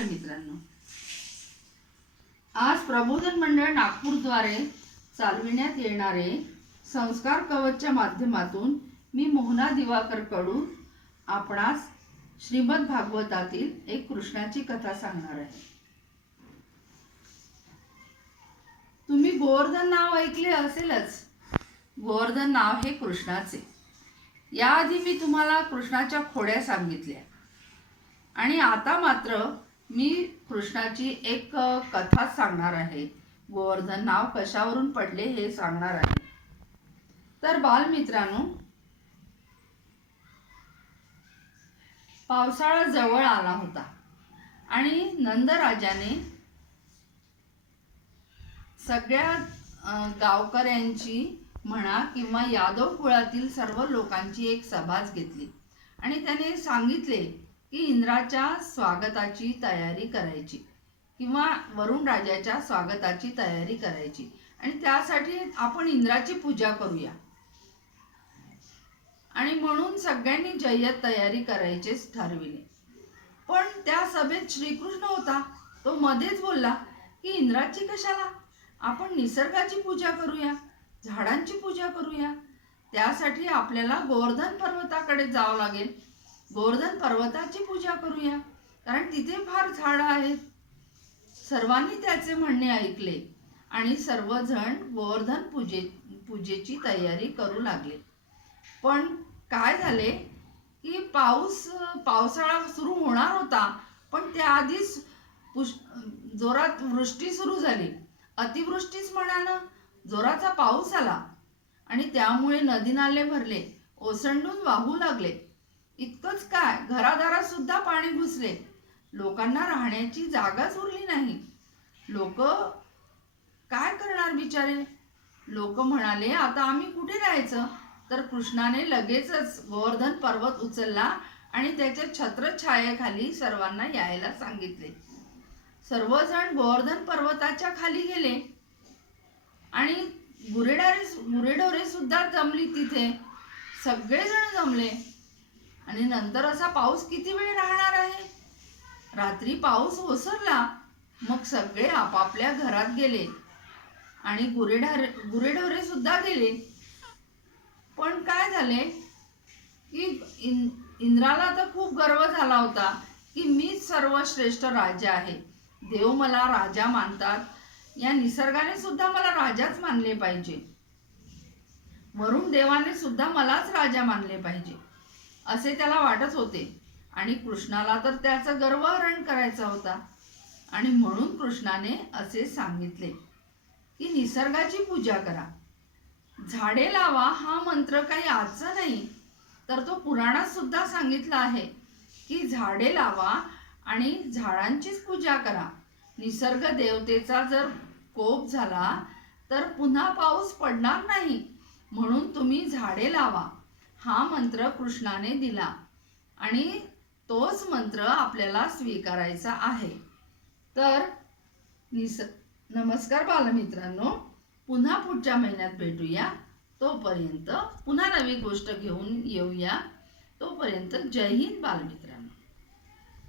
बालमित्रांनो, आज प्रबोधन मंडळ नागपूरद्वारे चालविण्यात येणारे संस्कार कवचच्या माध्यमातून मी मोहना दिवाकर कडू आपणास श्रीमद भागवतातील एक कृष्णाची कथा सांगणार आहे। तुम्ही गोवर्धन नाव ऐकले असेलच। गोवर्धन नाव हे कृष्णाचे। याआधी मी तुम्हाला कृष्णाच्या खोड्या सांगितल्या आणि आता मात्र मी कृष्णाची एक कथा सांगणार आहे। गोवर्धन नाव कशावरून पडले हे सांगणार आहे। तर बालमित्रांनो, पावसाळा जवळ आला होता आणि नंदराजाने सगळ्या गावकऱ्यांची म्हणा किंवा यादव कुळातील सर्व लोकांची एक सभाच घेतली आणि त्याने सांगितले की इंद्राच्या स्वागताची तयारी करायची किंवा वरुण राजाच्या स्वागताची तयारी करायची आणि त्यासाठी आपण इंद्राची पूजा करूया आणि म्हणून सगळ्यांनी जय्यत तयारी करायचेच ठरविले। पण त्या सभेत श्रीकृष्ण होता। तो मध्येच बोलला की इंद्राची कशाला, आपण निसर्गाची पूजा करूया, झाडांची पूजा करूया। त्यासाठी आपल्याला गोवर्धन पर्वताकडे जावं लागेल। गोवर्धन पर्वताची पूजा करूया कारण तिथे फार झाडं आहेत। सर्वांनी त्याचे म्हणणे ऐकले आणि सर्वजण गोवर्धन पूजेची तयारी करू लागले। पण काय झाले की पावसाळा सुरू होणार होता, पण त्याआधीच जोरात वृष्टी सुरू झाली। अतिवृष्टीच म्हणाना, जोराचा पाऊस आला आणि त्यामुळे नदी नाले भरले, ओसंडून वाहू लागले। इतकंच काय, घरादारात सुद्धा पाणी घुसले। लोकांना राहण्याची जागाच उरली नाही। लोक काय करणार बिचारे। लोक म्हणाले, आता आम्ही कुठे राहायचं? तर कृष्णाने लगेचच गोवर्धन पर्वत उचलला आणि त्याच्या छत्रछायेखाली सर्वांना यायला सांगितले। सर्वजण गोवर्धन पर्वताच्या खाली गेले आणि गुरेढोरे सुद्धा जमली तिथे। सगळेजण जमले आणि नंतर असा पाऊस किती वेळ राहणार आहे? रात्री पाऊस ओसरला, मग सगळे आपापल्या घरात गेले आणि गुरेढोरे सुद्धा गेले। पण काय झाले की इंद्राला तर खूप गर्व झाला होता की मीच सर्वश्रेष्ठ राजा आहे। देव मला राजा मानतात, या निसर्गाने सुद्धा मला राजाच मानले पाहिजे, वरुण देवाने सुद्धा मलाच राजा मानले पाहिजे असे त्याला वाटत होते। आणि कृष्णाला तर त्याचा गर्वहरण करायचा होता आणि म्हणून कृष्णाने असे सांगितले की निसर्गाची पूजा करा। झाडे लावा हा मंत्र काही आजचा नाही, तर तो पुराणात सुद्धा सांगितला आहे की झाडे लावा आणि झाडांचीच पूजा करा। निसर्ग देवतेचा जर कोप झाला तर पुन्हा पाऊस पडणार नाही, म्हणून तुम्ही झाडे लावा हा मंत्र कृष्णाने दिला आणि तोच मंत्र आपल्याला स्वीकारायचा आहे। तर नमस्कार बालमित्रांनो, पुन्हा पुढच्या महिन्यात भेटूया। तोपर्यंत पुन्हा नवी गोष्ट घेऊन येऊया। तोपर्यंत जय हिंद बालमित्रांनो।